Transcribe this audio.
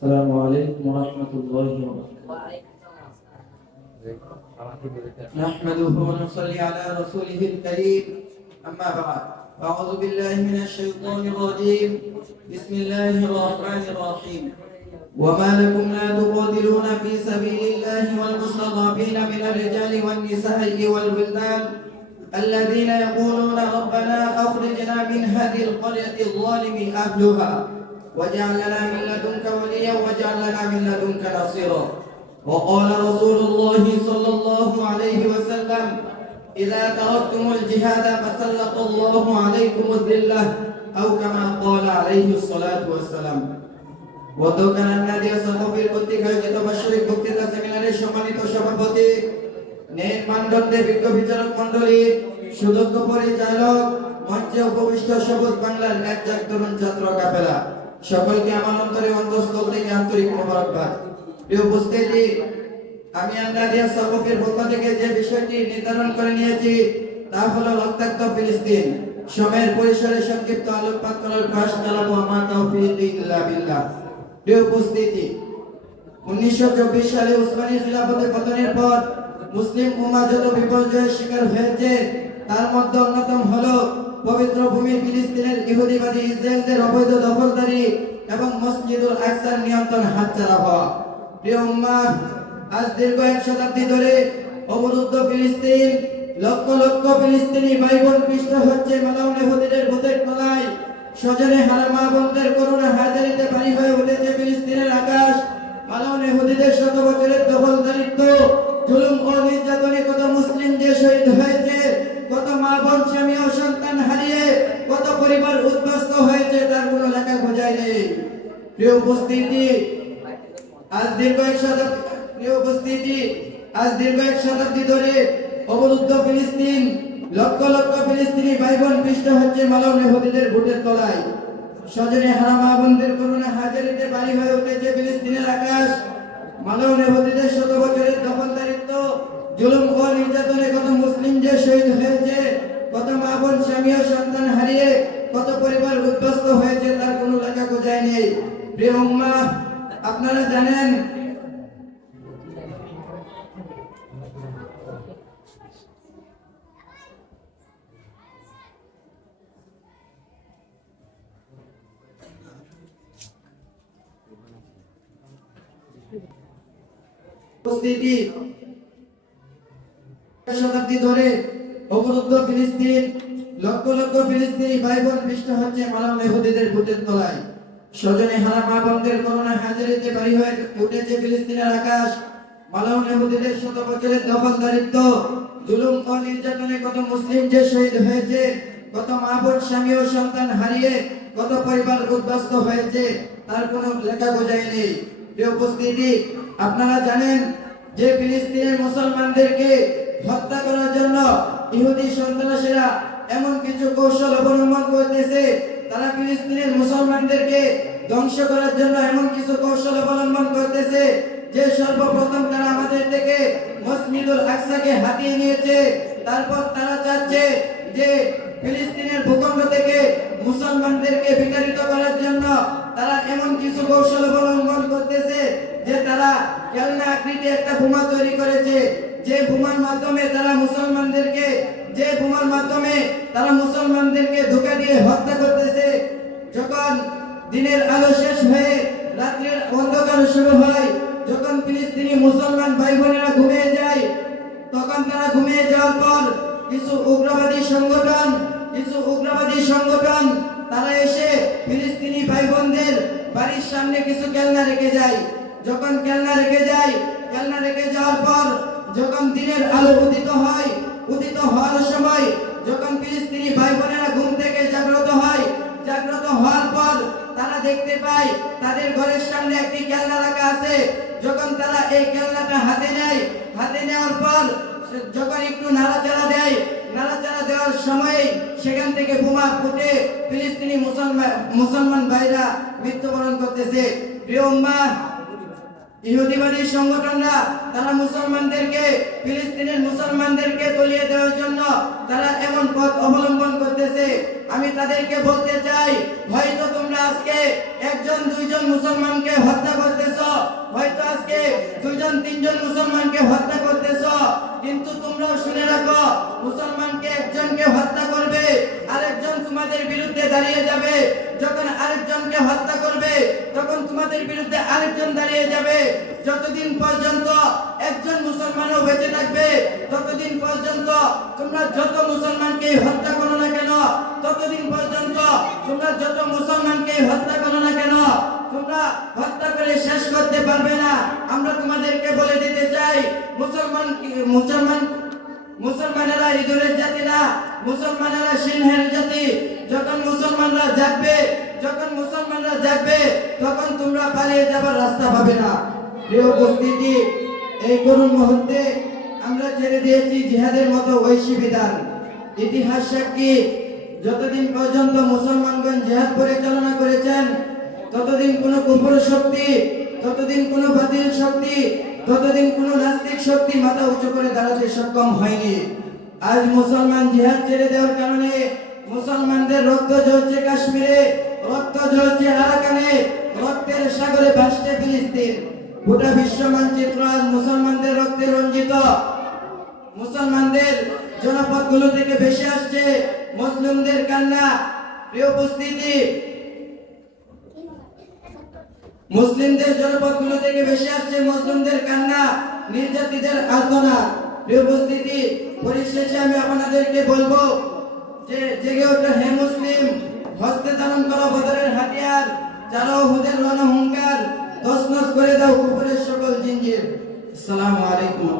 السلام عليكم ورحمة الله وبركاته. نحمده ونصلي على رسوله الكريم. أما بعد، أعوذ بالله من الشيطان الرجيم. بسم الله الرحمن الرحيم. وما لكم لا تقاتلون في سبيل الله والمستضعفين من الرجال والنساء والولدان الذين يقولون ربنا أخرجنا من هذه القرية الظالم أهلها واجعل لنا من لدنك وليا واجعل لنا من لدنك نصيرا. وقال رسول الله صلى الله عليه وسلم: إذا تركتم الجهاد فسلط الله عليكم الذلة، أو كما قال عليه الصلاة والسلام. গতকাল নাদিয়া সাহাবীর কর্তৃক আয়োজিত বার্ষিক বক্তৃতা সেমিনারের সম্মানিত সভাপতি, নেক মানদণ্ডে বিজ্ঞ বিচারক মণ্ডলী, সুদক্ষ পরিচালক, মঞ্চে উপবিষ্ট সবুজ বাংলার একজাক তরুণ ছাত্র কাফেলা, সকলকে আমার অন্তরে অন্তঃস্থল থেকে আন্তরিক মোবারকবাদ। প্রিয় উপস্থিতি, আমি নাদিয়া সাহাবীর পক্ষ থেকে যে বিষয়টি নির্ধারণ করে নিয়েছি তা হলো রক্তাক্ত ফিলিস্তিন। সময়ের পরিসরে সংক্ষিপ্ত আলোকপাত করার প্রয়াস চালাবো, আমার তাওফীক ইল্লা বিল্লাহ। প্রিয় উপস্থিতি, 1924 সালে উসমানী খিলাফতের পতনের পর মুসলিম উম্মাহ যত বিপর্যয়ের শিকার হয়েছে তার মধ্যে অন্যতম হলো পবিত্র ভূমি ফিলিস্তিনের ইহুদিবাদী ইসরায়েলদের অবৈধ দখলদারি এবং মসজিদুল আকসার নিয়ন্ত্রণ হাতছাড়া হওয়া। প্রিয় উম্মাহ, আজ দীর্ঘ 1 শতাব্দী ধরে অবরুদ্ধ ফিলিস্তিন, লক্ষ লক্ষ ফিলিস্তিনি ভাই বোন পিষ্ট হচ্ছে মালাউন ইহুদিদের ভূতের তলায়। স্বজনে হারা মা বোনদের করুণা হাজারিতে পানি হয়ে উঠেছে ফিলিস্তিনের আকাশ। মালাউন ইহুদিদের শত বছরের দখলদারিত্ব, জুলুম ও নির্যাতনে কত মুসলিম যে শহীদ হয়েছে, কত মা বোন স্বামী ও সন্তান হারিয়ে কত পরিবার উদ্বাস্ত হয়েছে, তার কোনো লেখা বোঝায় নেই। প্রিয় উপস্থিতি, আজ দীর্ঘ এক শতাব্দী ধরে অবরুদ্ধ ফিলিস্তিন, লক্ষ লক্ষ ফিলিস্তিনি ভাই বোন পিষ্ট হচ্ছে মালাউন ইহুদিদের ভূতের তলায়। স্বজনে হারা মা বোনদের করুণা হাজারিতে বাড়ি হয়ে উঠেছে ফিলিস্তিনের আকাশ। মালাউন ইহুদিদের শত বছরের দখলদারিত্ব, জুলুম ও নির্যাতনে কত মুসলিম যে শহীদ হয়েছে, কত মা বোন স্বামী ও সন্তান হারিয়ে কত পরিবার উদ্বাস্ত হয়েছে, তার কোনো লেখা বোঝায় নেই। প্রিয় উম্মাহ, আপনারা জানেন উপস্থিতি, শতাব্দী ধরে অবরুদ্ধ ফিলিস্তিন, লক্ষ লক্ষ ফিলিস্তিনি ভাই বোন পিষ্ট হচ্ছে মালাউন ইহুদিদের ভূতের তলায়। স্বজনে হারা মা বোনদের করুণা হাজারিতে বাড়ি হয়ে উঠেছে ফিলিস্তিনের আকাশ। মালাউন ইহুদিদের শত বছরের দখলদারিত্ব, জুলুম ও নির্যাতনে কত মুসলিম যে শহীদ হয়েছে, কত মা বোন স্বামী ও সন্তান হারিয়ে কত পরিবার উদ্বাস্ত হয়েছে, তার কোনো লেখা বোঝায় নেই। প্রিয় উপস্থিতি, আপনারা জানেন যে ফিলিস্তিনের মুসলমানদেরকে হত্যা করার জন্য ইহুদি সন্ত্রাসীরা এমন কিছু কৌশল অবলম্বন করতেছে, তারা ফিলিস্তিনের মুসলমানদেরকে ধ্বংস করার জন্য এমন কিছু কৌশল অবলম্বন করতেছে যে সর্বপ্রথম তারা আমাদের থেকে মসজিদুল আকসাকে হাতিয়ে নিয়েছে। তারপর তারা চাচ্ছে যে ফিলিস্তিনের ভূখণ্ড থেকে মুসলমানদেরকে বিতাড়িত করার জন্য তারা এমন কিছু কৌশল অবলম্বন করতেছে যে তারা খেলনা আকৃতি একটা বোমা তৈরি করেছে, যে বোমার মাধ্যমে তারা মুসলমানদেরকে ধোঁকা দিয়ে হত্যা করতেছে। যখন দিনের আলো শেষ হয়ে রাত্রির অন্ধকার শুরু হয়, যখন ফিলিস্তিনি মুসলমান ভাই বোনেরা ঘুমিয়ে যায়, তখন তারা ঘুমিয়ে যাওয়ার পর কিছু উগ্রবাদী সংগঠন তারা এসে ফিলিস্তিনি ভাই বোনদের বাড়ির সামনে কিছু খেলনা রেখে যায়। যখন খেলনা রেখে যাওয়ার পর যখন দিনের আলো উদিত হওয়ার সময় যখন ফিলিস্তিনি ভাই বোনেরা ঘুম থেকে জাগ্রত হওয়ার পর তারা দেখতে পায় তাদের ঘরের সামনে একটি খেলনা রাখা আছে। যখন তারা এই খেলনাটা হাতে নেওয়ার পর যখন একটু নাড়াচাড়া দেওয়ার সময় সেখান থেকে বোমা ফুটে ফিলিস্তিনি মুসলমান ভাইরা মৃত্যুবরণ করতেছে। প্রিয় উম্মাহ, ইহুদিবাদী সংগঠনরা তারা মুসলমানদেরকে, ফিলিস্তিনের মুসলমানদেরকে তলিয়ে দেওয়ার জন্য তারা এমন পথ অবলম্বন করতেছে। আমি তাদেরকে বলতে চাই, হয়তো তোমরা আজকে একজন দুইজন মুসলমানকে হত্যা করতেছো, হয়তো আজকে দুইজন তিনজন মুসলমানকে হত্যা করতেছো, কিন্তু তোমরাও শুনে রাখো, মুসলমানকে একজনকে হত্যা করবে, আরেকজন তোমাদের বিরুদ্ধে দাঁড়িয়ে যাবে। যখন আরেকজনকে হত্যা করবে, তখন তোমাদের বিরুদ্ধে আরেকজন দাঁড়িয়ে যাবে। যতদিন পর্যন্ত একজন মুসলমানও বেঁচে থাকবে, ততদিন পর্যন্ত তোমরা যত মুসলমানকে হত্যা করো না কেন, ততদিন পর্যন্ত তোমরা যত মুসলমানকে হত্যা করো না কেন, তোমরা হত্যা করে শেষ করতে পারবে না। আমরা তোমাদেরকে বলে দিতে চাই, মুসলমানেরা ইঁদুরের জাতি না, মুসলমানেরা সিংহের জাতি। যখন মুসলমানরা জাগবে, তখন তোমরা পালিয়ে যাবার রাস্তা পাবে না। প্রিয় উপস্থিতি, এই করুণ মুহূর্তে আমরা ছেড়ে দিয়েছি জিহাদের মতো ঐশী বিধান। ইতিহাস সাক্ষী, যতদিন পর্যন্ত মুসলমানগণ জিহাদ পরিচালনা করেছেন, ততদিন কোনো কুফর শক্তি, ততদিন কোনো বাতিল শক্তি, ততদিন কোনো নাস্তিক শক্তি মাথা উঁচু করে দাঁড়াতে সক্ষম হয়নি। আজ মুসলমান জিহাদ ছেড়ে দেওয়ার কারণে মুসলমানদের রক্ত ঝরছে কাশ্মীরে, রক্ত ঝরছে আরাকানে, রক্তের সাগরে ভাসছে ফিলিস্তিন। গোটা বিশ্ব মানচিত্র আজ মুসলমানদের রক্তে রঞ্জিত। মুসলমানদের জনপদগুলো থেকে ভেসে আসছে মুসলিমদের কান্না। প্রিয় উপস্থিতি, মুসলিমদের জনপদগুলো থেকে ভেসে আসছে মুসলিমদের কান্না, নির্যাতিতদের আর্তনাদ। প্রিয় উপস্থিতি, পরিশেষে আমি আপনাদেরকে বলবো যে জেগে ওঠো হে মুসলিম, হস্তে ধারণ করো বদরের হাতিয়ার, চালাও হুদের রণহুঙ্কার, তছনছ করে দাও কুফরের সকল জিঞ্জির। আসসালামু আলাইকুম।